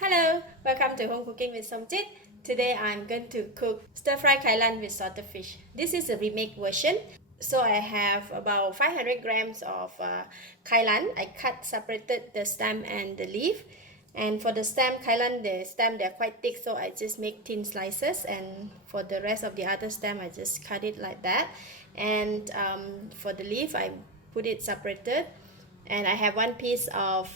Hello, welcome to Home Cooking with Somjit. Today I'm going to cook stir-fry kailan with salted fish. This is a remake version. So I have about 500 grams of kailan. I separated the stem and the leaf. And for the stem, kailan, the stem, they're quite thick, so I just make thin slices. And for the rest of the other stem, I just cut it like that. And for the leaf, I put it separated. And I have one piece of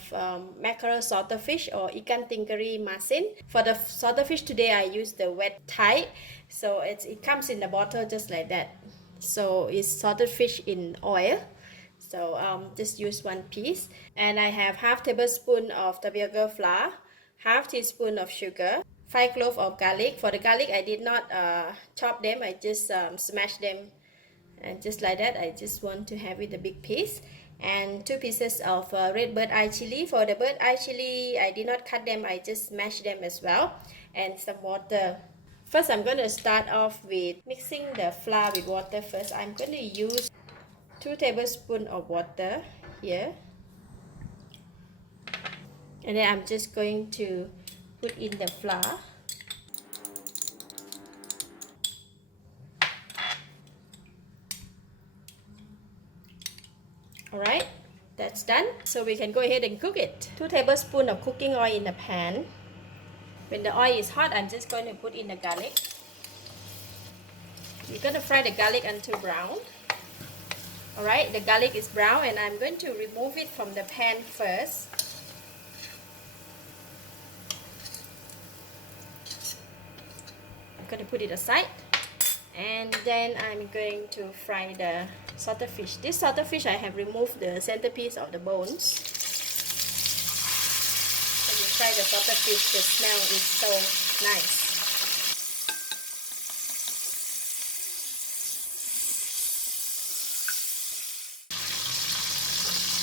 mackerel salted fish or ikan tinggiri masin. For the salted fish today, I use the wet type. So it comes in the bottle just like that. So it's salted fish in oil. So just use one piece. And I have half tablespoon of tapioca flour, half teaspoon of sugar, 5 cloves of garlic. For the garlic, I did not chop them. I just smash them. And just like that, I just want to have it a big piece. And 2 pieces of red bird eye chili. For the bird eye chili, I did not cut them, I just smashed them as well. And some water. First, I'm going to start off with mixing the flour with water first. I'm going to use 2 tablespoons of water here. And then I'm just going to put in the flour. Alright, that's done. So we can go ahead and cook it. 2 tablespoons of cooking oil in the pan. When the oil is hot, I'm just going to put in the garlic. You're going to fry the garlic until brown. Alright, the garlic is brown and I'm going to remove it from the pan first. I'm going to put it aside. And then I'm going to fry the salted fish. This salted fish, I have removed the centerpiece of the bones. When you fry the salted fish, the smell is so nice.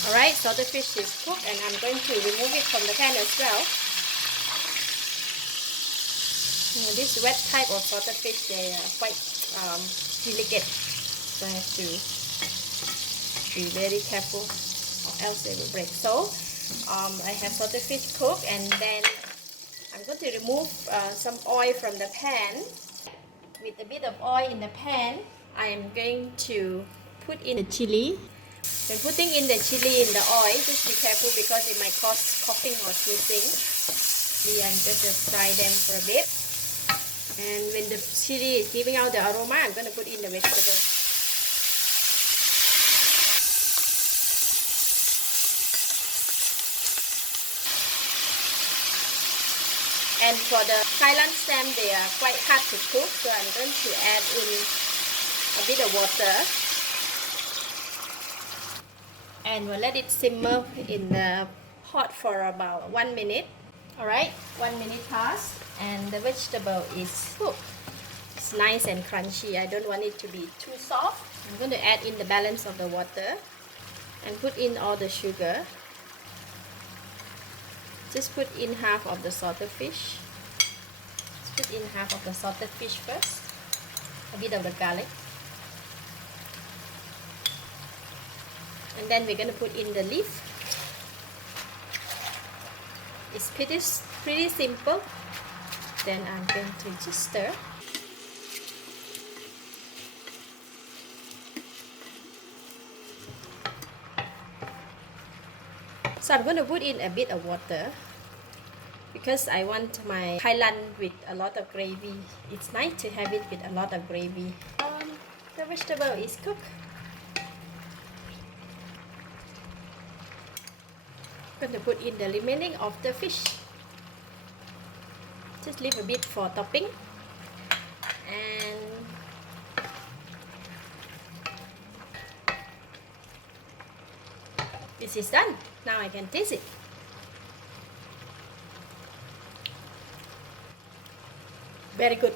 Alright, salted fish is cooked and I'm going to remove it from the pan as well. This wet type of salted fish, they are quite delicate, so I have to be very careful or else they will break. So I have salted fish cooked and then I'm going to remove some oil from the pan. With a bit of oil in the pan, I am going to put in the chili. When putting in the chili in the oil, just be careful because it might cause coughing or sneezing. I'm just going to fry them for a bit. And when the chili is giving out the aroma, I'm going to put in the vegetables. And for the kailan stem, they are quite hard to cook, so I'm going to add in a bit of water. And we'll let it simmer in the pot for about 1 minute. Alright, 1 minute passed and the vegetable is cooked. It's nice and crunchy. I don't want it to be too soft. I'm going to add in the balance of the water and put in all the sugar. Just put in half of the salted fish. Let's put in half of the salted fish first. A bit of the garlic. And then we're going to put in the leaf. It's pretty simple. Then I'm going to just stir. So I'm going to put in a bit of water because I want my kailan with a lot of gravy. It's nice to have it with a lot of gravy. The vegetable is cooked. I'm going to put in the remaining of the fish. Just leave a bit for topping. And this is done. Now I can taste it. Very good.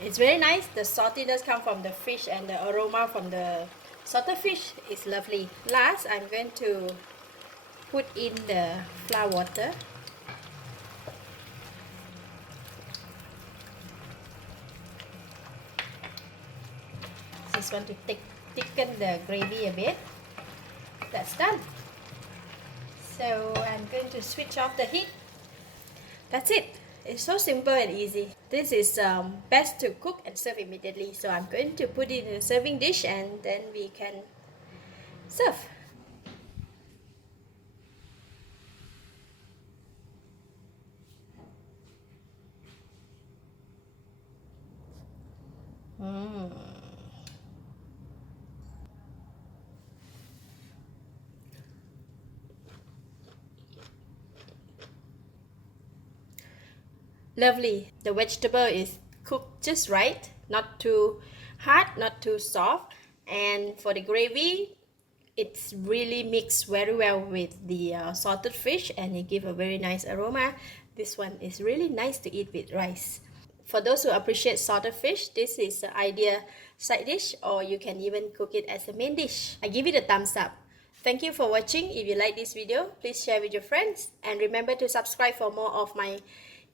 It's very nice. The saltiness comes from the fish and the aroma from the salted fish is lovely. Last, I'm going to put in the flour water. Just want to thicken the gravy a bit. That's done. So I'm going to switch off the heat That's it. It's so simple and easy. This is best to cook and serve immediately. So I'm going to put it in a serving dish and then we can serve. Lovely. The vegetable is cooked just right, not too hard, not too soft. And for the gravy, it's really mixed very well with the salted fish and it gives a very nice aroma. This one is really nice to eat with rice. For those who appreciate salted fish, this is the ideal side dish, or you can even cook it as a main dish. I give it a thumbs up. Thank you for watching. If you like this video, please share with your friends and remember to subscribe for more of my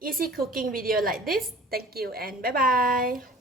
easy cooking video like this. Thank you and bye bye.